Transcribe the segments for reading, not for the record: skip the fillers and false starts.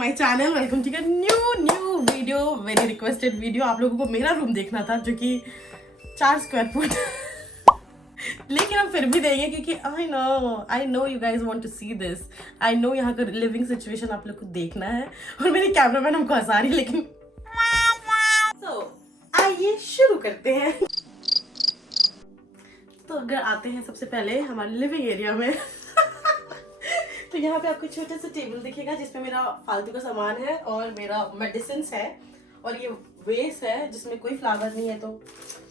My channel, welcome to new video, very requested video. आप लोगों को मेरा रूम देखना था जो कि 4 स्क्वायर फुट लेकिन हम फिर भी देंगे क्योंकि I know you guys want to see this. I know यहाँ का लिविंग सिचुएशन आप लोग को देखना है और मेरी कैमरामैन हमको हंसा रही है, लेकिन आइए शुरू करते हैं। तो अगर आते हैं सबसे पहले हमारे लिविंग एरिया में तो यहाँ पे आपको छोटा सा टेबल दिखेगा जिसमें मेरा फालतू का सामान है और मेरा मेडिसिन है और ये वेस है जिसमें कोई फ्लावर नहीं है। तो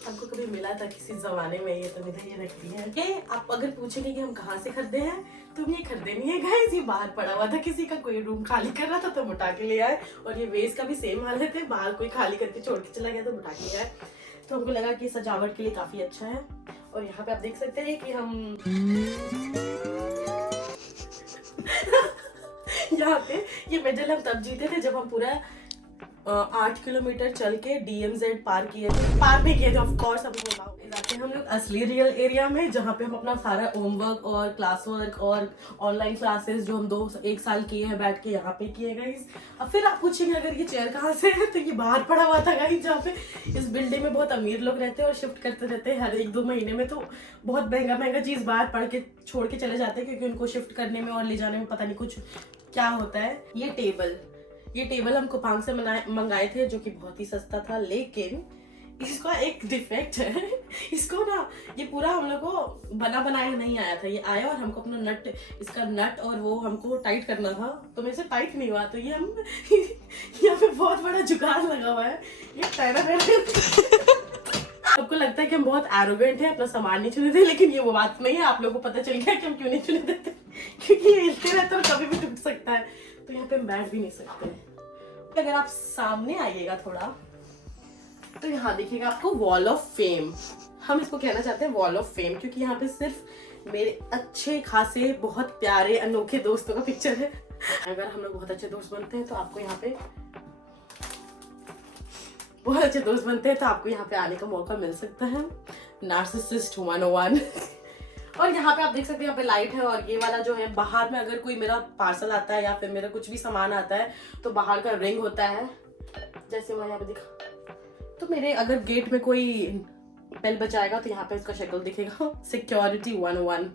हमको कभी मिला था किसी जमाने में, ये तो मैंने ये रखी है। ये आप अगर पूछेंगे कि हम कहाँ से खरीदे हैं तो ये खरीदे नहीं है गाइस, ये बाहर पड़ा हुआ था, किसी का कोई रूम खाली कर रहा था तो उठा के ले आए। और ये वेस का भी सेम हाल है, बाहर कोई खाली करके छोड़ के चला गया तो उठा के ले आए। तो हमको लगा कि सजावट के लिए काफी अच्छा है। और यहाँ पे आप देख सकते हैं कि हम यहाँ पे ये मेडल हम तब जीते थे जब हम पूरा 8 किलोमीटर चल के DMZ पार किए थे। पार भी किए थे ऑफ कोर्स। हम लोग असली रियल एरिया में जहाँ पे हम अपना सारा होमवर्क और क्लास वर्क और ऑनलाइन क्लासेस जो हम 1 साल किए हैं बैठ के यहाँ पे किए गए। अब फिर आप पूछेंगे अगर ये चेयर कहाँ से है, तो ये बाहर पड़ा हुआ था गाइस, जहाँ पे इस बिल्डिंग में बहुत अमीर लोग रहते हैं और शिफ्ट करते रहते हैं हर 1-2 महीने में। तो बहुत महंगा चीज बाहर पढ़ के छोड़ के चले जाते हैं क्योंकि उनको शिफ्ट करने में और ले जाने में पता नहीं कुछ क्या होता है। ये टेबल हम कुपांग से मंगाए थे जो कि बहुत ही सस्ता था, लेकिन इसका एक डिफेक्ट है। इसको ना ये पूरा हम लोग को बनाया नहीं आया था। ये आया और हमको अपना इसका नट और वो हमको टाइट करना था तो मेरे से टाइट नहीं हुआ। तो ये हम यहाँ पे बहुत बड़ा जुगाड़ लगा हुआ है। ये आपको लगता है कि हम बहुत एरोगेंट है, अपना सामान नहीं छूने थे, लेकिन ये वो बात नहीं है। आप लोगों को पता चल गया कि हम क्यों नहीं छूने देते, क्योंकि ये हिलते रहते और कभी भी टूट सकता है। तो यहाँ पे हम बैठ भी नहीं सकते। अगर आप सामने आइएगा थोड़ा तो यहाँ देखिएगा आपको वॉल ऑफ फेम। हम इसको कहना चाहते हैं वॉल ऑफ फेम क्योंकि यहाँ पे सिर्फ मेरे अच्छे खासे बहुत प्यारे अनोखे दोस्तों का पिक्चर है। अगर हम लोग बहुत अच्छे दोस्त बनते हैं तो आपको यहाँ पे आने का मौका मिल सकता है। नार्सिसिस्ट 101 और यहाँ पे आप देख सकते हैं यहाँ पे लाइट है। और ये वाला जो है बाहर में अगर कोई मेरा पार्सल आता है या फिर मेरा कुछ भी सामान आता है तो बाहर का रिंग होता है, जैसे मैं यहाँ पे दिखा। तो मेरे अगर गेट में कोई बेल बजाएगा तो यहाँ पे इसका शक्ल दिखेगा, सिक्योरिटी 101।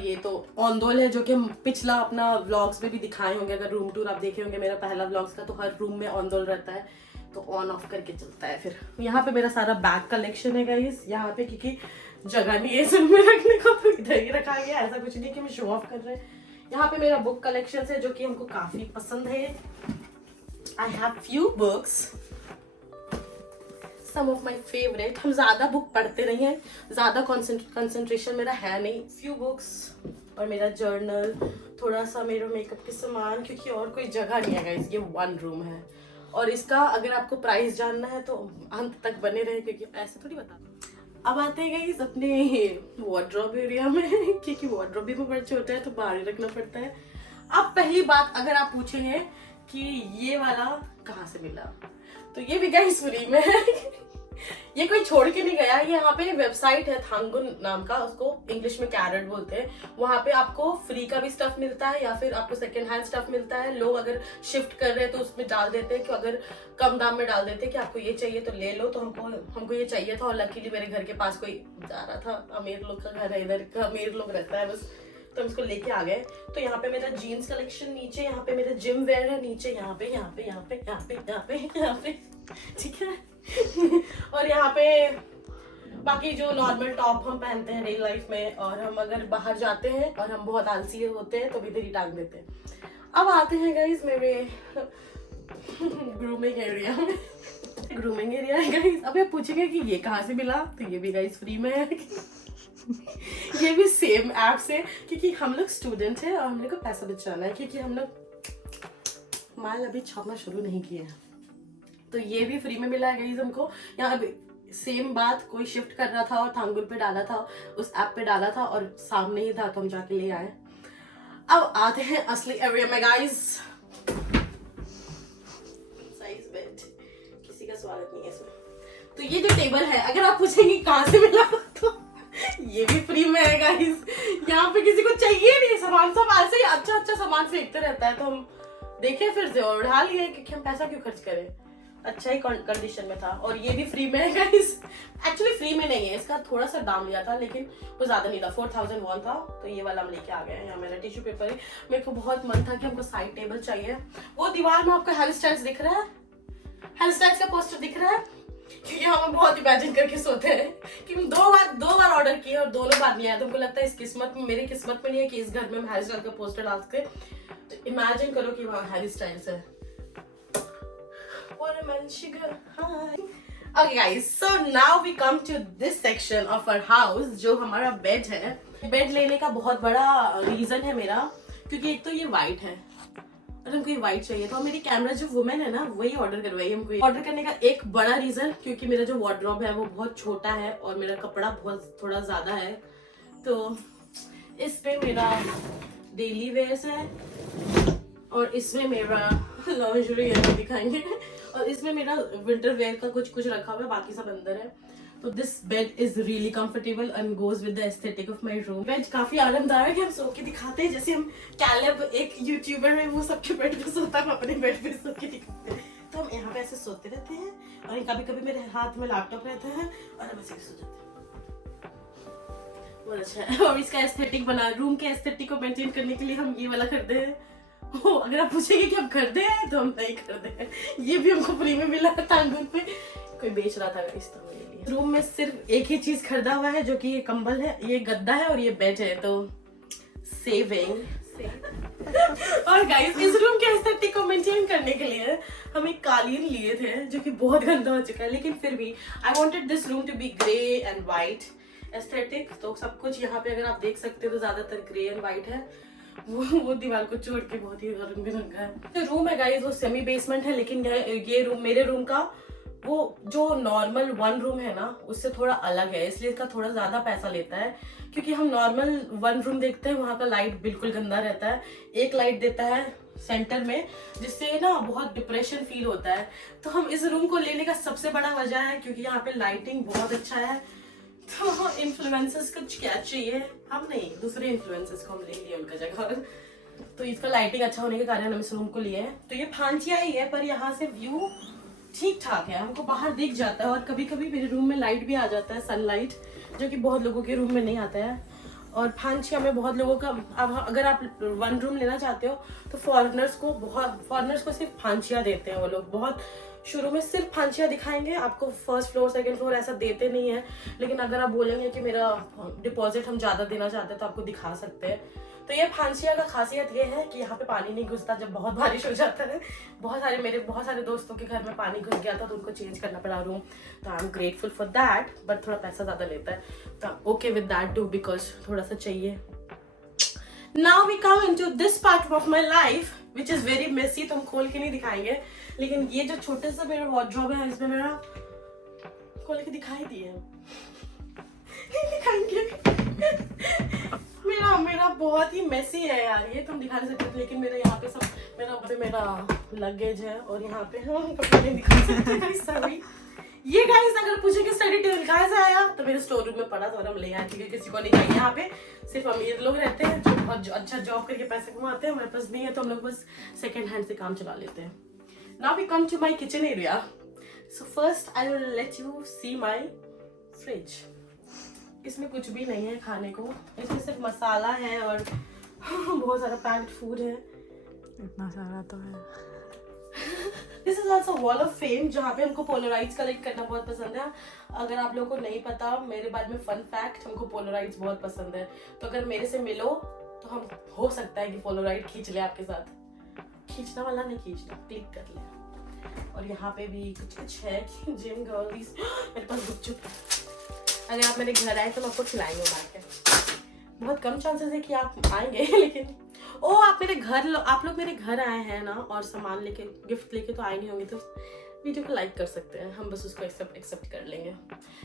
ये तो ऑनडोल है जो कि हम पिछला अपना व्लॉग्स में भी दिखाए होंगे। अगर रूम टूर आप देखे होंगे मेरा पहला व्लॉग्स का, तो हर रूम में ऑनडोल रहता है तो ऑन ऑफ करके चलता है। फिर यहाँ पे मेरा सारा बैग कलेक्शन है गाइस, यहाँ पे क्योंकि जगह नहीं है सब में रखने को तो इधर ही रखा गया। ऐसा कुछ नहीं कि मैं शो ऑफ कर रहे हैं। यहाँ पे मेरा बुक कलेक्शन है जो कि हमको काफी पसंद है। I have few books, some of my favourite. हम ज्यादा बुक पढ़ते नहीं है, ज्यादा कंसंट्रेशन मेरा है नहीं। फ्यू बुक्स और मेरा जर्नल, थोड़ा सा मेरा मेकअप के सामान, क्योंकि और कोई जगह नहीं है गाइस, ये 1 रूम है। और इसका अगर आपको प्राइस जानना है तो अंत तक बने रहे क्योंकि ऐसे थोड़ी बता। अब आते हैं गाइस अपने वार्डरोब एरिया में क्योंकि वार्डरोब भी बड़ा छोटा है तो बाहर ही रखना पड़ता है। अब पहली बात अगर आप पूछेंगे कि ये वाला कहाँ से मिला, तो ये भी गाइस फ्री में है। ये कोई छोड़ के नहीं गया। ये यहाँ पे वेबसाइट है थांगुन नाम का, उसको इंग्लिश में कैरेट बोलते हैं। वहां पे आपको फ्री का भी स्टफ मिलता है या फिर आपको सेकंड हैंड स्टफ मिलता है। लोग अगर शिफ्ट कर रहे हैं तो उसमें डाल देते हैं कि अगर कम दाम में डाल देते हैं कि आपको ये चाहिए तो ले लो। तो हमको ये चाहिए था और लकीली मेरे घर के पास कोई जा रहा था, अमीर लोग का घर है, इधर का अमीर लोग रहता है बस, तो हम इसको लेके आ गए। तो यहाँ पे मेरा जीन्स कलेक्शन नीचे, यहाँ पे मेरा जिम वेयर है नीचे, यहाँ पे ठीक है। और यहाँ पे बाकी जो नॉर्मल टॉप हम पहनते हैं रियल लाइफ में, और हम अगर बाहर जाते हैं और हम बहुत आलसी होते हैं तो भी इधर ही टांग देते हैं। अब आते हैं गाइस मेरे ग्रूमिंग एरिया में। ग्रूमिंग एरिया है गाइस। अब आप पूछेंगे कि ये कहाँ से मिला, तो ये भी गाइस फ्री में है। ये भी सेम ऐप से, क्योंकि हम लोग स्टूडेंट है और हम लोग को पैसा बचाना है, क्योंकि हम लोग माल अभी छापना शुरू नहीं किया है। तो ये भी फ्री में मिला है गाइस हमको। यहाँ सेम बात, कोई शिफ्ट कर रहा था और थांगुन पे डाला था, उस ऐप पे डाला था और सामने ही था तो हम जाके ले आए। अब आते हैं असली एरिया में गाइस। साइज बेड, किसी का स्वागत नहीं है इसमें। तो ये जो टेबल है, अगर आप पूछेंगे कहाँ से मिला तो ये भी फ्री में है गाइस। यहाँ पे किसी को चाहिए नहीं सामान, सब ऐसे ही अच्छा सामान फेंकते रहता है तो हम देखे फिर से और उड़ा लिए कि हम पैसा क्यों खर्च करें, अच्छा ही कंडीशन में था। और ये भी फ्री में है गाइस, एक्चुअली फ्री में नहीं है, इसका थोड़ा सा दाम लिया था लेकिन वो ज्यादा नहीं था, 4001 था। तो ये वाला हम लेके आ गए हैं। यहाँ मेरा टिश्यू पेपर है। मेरे को बहुत मन था कि हमको साइड टेबल चाहिए। वो दीवार में आपको हेयर स्टाइल्स दिख रहा है, हेयर स्टाइल्स का पोस्टर दिख रहा है, क्योंकि हम बहुत इमेजिन करके सोते हैं कि हम दो बार ऑर्डर किए और दोनों बार नहीं आया। तो हमको लगता है इस किस्मत में, मेरी किस्मत में नहीं है कि इस घर में हम हेयर स्टाइल का पोस्टर डाल सके। तो इमेजिन करो कि वहाँ हेयर स्टाइल्स है। Watermelon sugar, hi. Okay guys, so now we come to this section of our house, जो हमारा बेड है। बेड लेने का बहुत बड़ा रीजन है मेरा, क्योंकि एक तो ये वाइट है और हमको ये वाइट चाहिए। तो मेरी कैमरा जो वुमेन है ना, वही ऑर्डर करवाई हमको। ऑर्डर करने का एक बड़ा रीजन, क्योंकि मेरा जो वार्डरोब है वो बहुत छोटा है और मेरा कपड़ा बहुत थोड़ा ज्यादा है। तो इसमें मेरा डेली वेयर्स है और इसमें मेरा लॉन्जरी है, दिखाएंगे, और इसमें मेरा विंटर वेयर का कुछ रखा हुआ है, बाकी सब अंदर है। तो this bed is really comfortable and goes with the aesthetic of my room. Bed काफी आरामदायक है। हम सो के दिखाते हैं, जैसे हम कैलेब एक यूट्यूबर है, वो सबके बेड पे सोता है, हम अपने बेड पे सो के दिखाते हैं। तो हम यहाँ पे ऐसे सोते रहते हैं और कभी कभी मेरे हाथ में लैपटॉप रहता है और हम ऐसे सो जाते हैं। बहुत अच्छा है। और इसका एस्थेटिक बना, रूम के एस्थेटिक को मेंटेन करने के लिए हम ये वाला करते हैं। अगर आप पूछेंगे कि हम खरीदे हैं तो हम नहीं खरीदे हैं, ये भी हमको फ्री में मिला था। तांगुल पे कोई बेच रहा था इस तरह के लिए। रूम में सिर्फ एक ही चीज खरीदा हुआ है, जो कि ये कंबल है, ये गद्दा है और ये बेड है। तो सेविंग। और गाइस, इस रूम के एस्थेटिक को मेंटेन करने के लिए हम एक कालीन लिए थे, जो कि बहुत गंदा हो चुका है, लेकिन फिर भी I wanted this room to be grey and white aesthetic. तो सब कुछ यहाँ पे अगर आप देख सकते हो तो ज्यादातर ग्रे एंड व्हाइट है। वो दीवार को छोड़ के बहुत ही रंग बिरंगा है। जो रूम है गाइस वो सेमी बेसमेंट है, लेकिन ये रूम, मेरे रूम का वो जो नॉर्मल वन रूम है ना, उससे थोड़ा अलग है, इसलिए इसका थोड़ा ज्यादा पैसा लेता है। क्योंकि हम नॉर्मल वन रूम देखते हैं, वहाँ का लाइट बिल्कुल गंदा रहता है। एक लाइट देता है सेंटर में, जिससे ना बहुत डिप्रेशन फील होता है। तो हम इस रूम को लेने का सबसे बड़ा वजह है क्योंकि यहाँ पे लाइटिंग बहुत अच्छा है। तो इन्फ्लुएंसर्स कुछ क्या चाहिए, हम नहीं, दूसरे इन्फ्लुएंसर्स को हम ले लिए उनका जगह। तो इसका लाइटिंग अच्छा होने के कारण हम इस रूम को लिए हैं। तो ये फांचिया ही है, पर यहाँ से व्यू ठीक ठाक है, हमको बाहर दिख जाता है। और कभी कभी मेरे रूम में लाइट भी आ जाता है, सनलाइट, जो कि बहुत लोगों के रूम में नहीं आता है। और फांचिया में बहुत लोगों का, अब अगर आप वन रूम लेना चाहते हो तो फॉरेनर्स को सिर्फ फांचिया देते हैं। वो लोग बहुत शुरू में सिर्फ फांचिया दिखाएंगे आपको, फर्स्ट फ्लोर सेकंड फ्लोर ऐसा देते नहीं है। लेकिन अगर आप बोलेंगे कि मेरा डिपॉजिट हम ज्यादा देना चाहते हैं तो आपको दिखा सकते हैं। तो ये फांचिया का खासियत ये है कि यहाँ पे पानी नहीं घुसता जब बहुत बारिश हो जाता है। मेरे बहुत सारे दोस्तों के घर में पानी घुस गया था तो उनको चेंज करना पड़ा रूम। तो I am grateful for that, but थोड़ा पैसा ज्यादा लेता है, तो okay with that too, because थोड़ा सा चाहिए। Now we come into this part of my life which is very messy. तो हम खोल के नहीं दिखाएंगे, लेकिन ये जो छोटे सा मेरा वार्डरोब है, इसमें मेरा खोल के दिखाई दिए दिखाएंगे। मेरा बहुत ही मेसी है यार, ये तुम दिखा नहीं सकते, लेकिन मेरा यहाँ पे सब मेरा लगेज है और यहाँ पे हम कपड़े नहीं दिखा सकते। सॉरी। ये गाइस अगर पूछेंगे स्टडी टेबल कहाँ से आया, तो मेरे स्टोर रूम में पड़ा था और हम ले आए, क्योंकि किसी को नहीं चाहिए। यहाँ पे सिर्फ अमीर लोग रहते हैं जो बहुत अच्छा जॉब करके पैसे कमाते हैं। हमारे पास नहीं है तो हम लोग बस सेकेंड हैंड से काम चला लेते हैं। Now we come to my kitchen area. So first I will let you see my fridge. इसमें कुछ भी नहीं है खाने को, इसमें सिर्फ मसाला है और बहुत सारा पैक्ड फूड है। इतना सारा तो है। This is also wall of fame, जहाँ पे हमको पोलराइड्स कलेक्ट करना बहुत पसंद है। अगर आप लोगों को नहीं पता, मेरे बारे में फन फैक्ट, हमको पोलराइड्स बहुत पसंद है। तो अगर मेरे से मिलो तो हम हो सकता है कि पोलराइड खींच ले आपके साथ। खींचना वाला नहीं खींचना, क्लिक कर ले। और यहाँ पे भी कुछ है कि जिम गर्ल्स, मेरे पास गुपचुप। अगर आप मेरे घर आए तो मैं आपको खिलाएंगे उठा के। बहुत कम चांसेस है कि आप आएंगे, लेकिन आप लोग मेरे घर आए हैं ना और सामान लेके, गिफ्ट लेके तो आए नहीं होंगे, तो वीडियो को लाइक कर सकते हैं, हम बस उसको एक्सेप्ट कर लेंगे।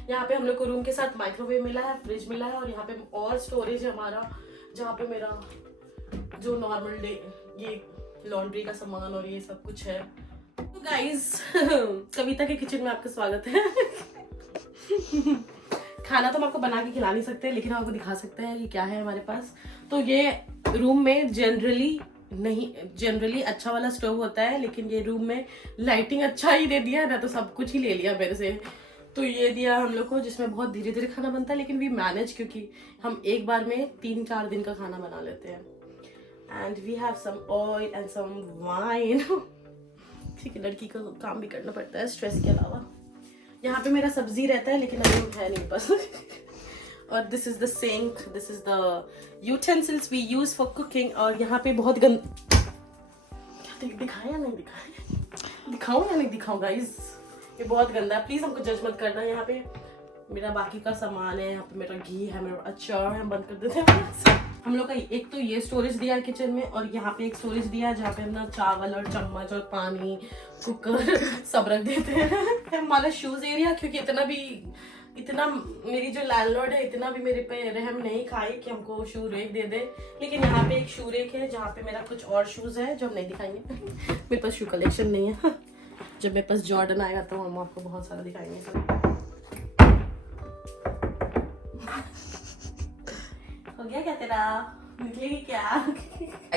यहाँ पे हम लोग को रूम के साथ माइक्रोवेव मिला है, फ्रिज मिला है, और यहाँ पे और स्टोरेज है हमारा, जहाँ पे मेरा जो नॉर्मल डे ये लॉन्ड्री का सामान और ये सब कुछ है। तो गाइज कविता के किचन में आपका स्वागत है। खाना तो हम आपको बना के खिला नहीं सकते, लेकिन हम आपको दिखा सकते हैं कि क्या है हमारे पास। तो ये रूम में जनरली नहीं, जनरली अच्छा वाला स्टोव होता है, लेकिन ये रूम में लाइटिंग अच्छा ही दे दिया है ना, तो सब कुछ ही ले लिया मेरे से। तो ये दिया हम लोग को, जिसमें बहुत धीरे धीरे खाना बनता है, लेकिन वी मैनेज, क्योंकि हम एक बार में 3-4 दिन का खाना बना लेते हैं। And we have some oil and some wine. ठीक है, लड़की को काम भी करना पड़ता है स्ट्रेस के अलावा। यहाँ पे मेरा सब्जी रहता है, लेकिन अभी है नहीं बस। और this is the sink, this is the utensils we use for cooking. और यहाँ पे बहुत दिखाएं या नहीं दिखाएं, दिखाऊं या नहीं दिखाऊं गाइस, ये बहुत गंदा है, प्लीज हमको जज मत करना। यहाँ पे मेरा बाकी का सामान है, यहाँ पे मेरा घी है, मेरा अचार है, हम बंद कर देते हैं। हम लोग का एक तो ये स्टोरेज दिया है किचन में, और यहाँ पे एक स्टोरेज दिया है जहाँ पे हम ना चावल और चम्मच और पानी, कुकर सब रख देते हैं। हमारा शूज एरिया, क्योंकि इतना मेरी जो लैंडलॉर्ड है इतना भी मेरे पे रहम नहीं खाई कि हमको शू रेक दे दे। लेकिन यहाँ पे एक शू रेक है जहाँ पे मेरा कुछ और शूज है जो हम नहीं दिखाएंगे। मेरे पास शू कलेक्शन नहीं है। जब मेरे पास जॉर्डन आएगा तो हम आपको बहुत सारा दिखाएंगे। हो गया क्या तेरा, निकलेगी क्या?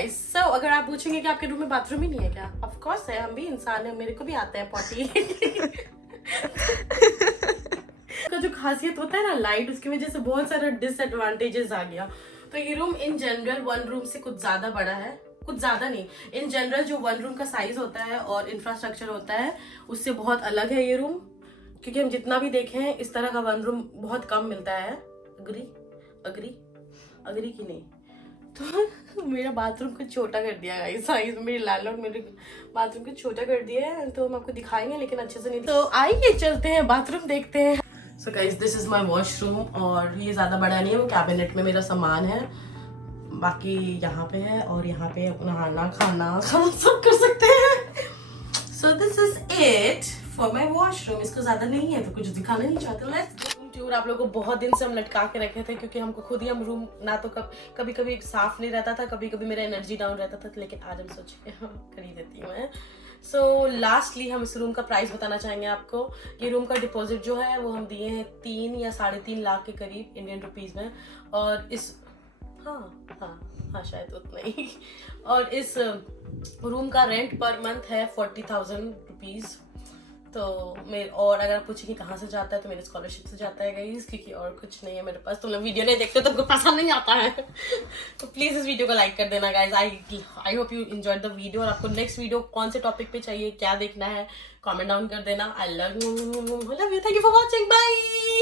So, अगर आप पूछेंगे कि आपके रूम में बाथरूम ही नहीं है क्या, ऑफ कोर्स है, हम भी इंसान है, मेरे को भी आता है पॉटी। का जो खासियत होता है ना लाइट, उसकी वजह से बहुत सारा डिसएडवांटेजेस आ गया। तो ये रूम इन जनरल 1 रूम से कुछ ज्यादा बड़ा है, कुछ ज्यादा नहीं, इन जनरल जो 1 रूम का साइज होता है और इंफ्रास्ट्रक्चर होता है उससे बहुत अलग है ये रूम। क्योंकि हम जितना भी देखे हैं इस तरह का 1 रूम बहुत कम मिलता है। अग्री की नहीं? तो मेरा बाथरूम को छोटा कर दिया गाइस, साइज मेरे लैंडलॉर्ड मेरे बाथरूम को छोटा कर दिया है, तो हम आपको दिखाएंगे लेकिन अच्छे से नहीं। तो आइए चलते हैं बाथरूम देखते हैं। So guys, this is my washroom, और ये ज्यादा बड़ा नहीं है, वो कैबिनेट में मेरा सामान है, बाकी यहाँ पे है, और यहाँ पे नहाना खाना सब कर सकते हैं। So this is it for my washroom. इसको ज्यादा नहीं है तो कुछ दिखाना नहीं चाहते। Let's tour. आप लोगों को बहुत दिन से हम लटका के रखे थे, क्योंकि हमको खुद ही हम रूम ना तो कभी कभी साफ नहीं रहता था, कभी कभी मेरा एनर्जी डाउन रहता था, लेकिन आज हम सोचे कर ही देती हूँ मैं। सो लास्टली हम इस रूम का प्राइस बताना चाहेंगे आपको। ये रूम का डिपॉजिट जो है वो हम दिए हैं 3 या 3.5 लाख के करीब इंडियन रुपीज में, और इस हाँ शायद उतना ही। और इस रूम का रेंट पर मंथ है 40,000 रुपीज। तो और अगर आप पूछेंगे कहाँ से जाता है, तो मेरे स्कॉलरशिप से जाता है गाइस, क्योंकि और कुछ नहीं है मेरे पास। तुम लोग वीडियो नहीं देखते तो तुमको पसंद नहीं आता है। तो प्लीज इस वीडियो को लाइक कर देना guys. I hope you enjoyed the video. और आपको नेक्स्ट वीडियो कौन से टॉपिक पे चाहिए, क्या देखना है, कमेंट डाउन कर देना। I love you, thank you for watching, bye.